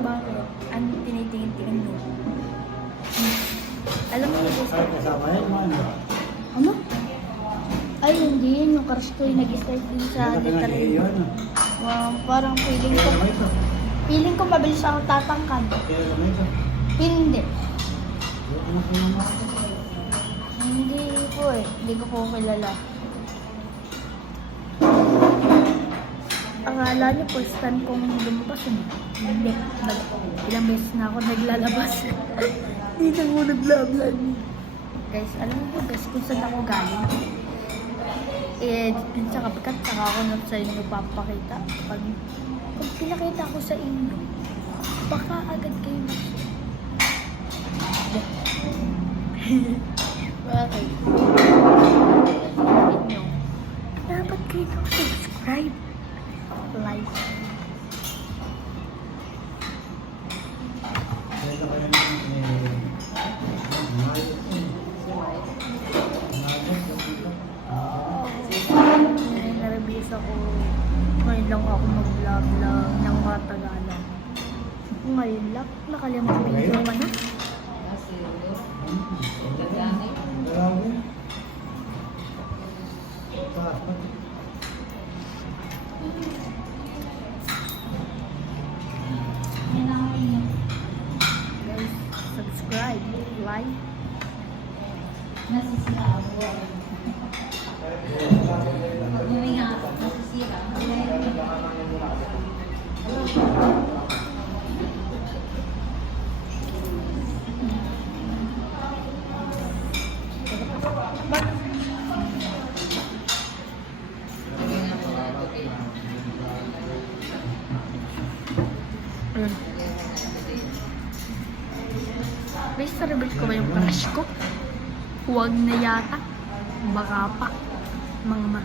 Bakit? Ano tinitingin-tingin mo? Alam mo yung gusto ko. Kasama yan, ano? Ano? Ay, hindi yun. Yung crush ko yung nag-start din sa literary. Parang feeling ko mabilis ako tatangkad. Hindi. Hindi po eh. Hindi ko po kilala. Akala niyo first time kong lumabas eh. Hindi. Ilang beses na ako naglalabas. Hindi na ako nag-vlog. Guys, alam mo po guys kung saan ako galing? Eh, sa kapagkat saka ako nun sa inyo papakita. Pag pinakita ko sa inyo, baka agad kayo bakit? Inyo. Dapat kayo subscribe. Like. Narabis ako. Ngayon lang ako mag-vlog lang ng mga Tagalog. Ngayon lang, nakalimutan ko naman na. Guys, subscribe, like. Nasisira ako. Hindi nga, nasisira. Guys, na-reveal ko ba yung crush ko? Huwag na yata. Baka pa. Mga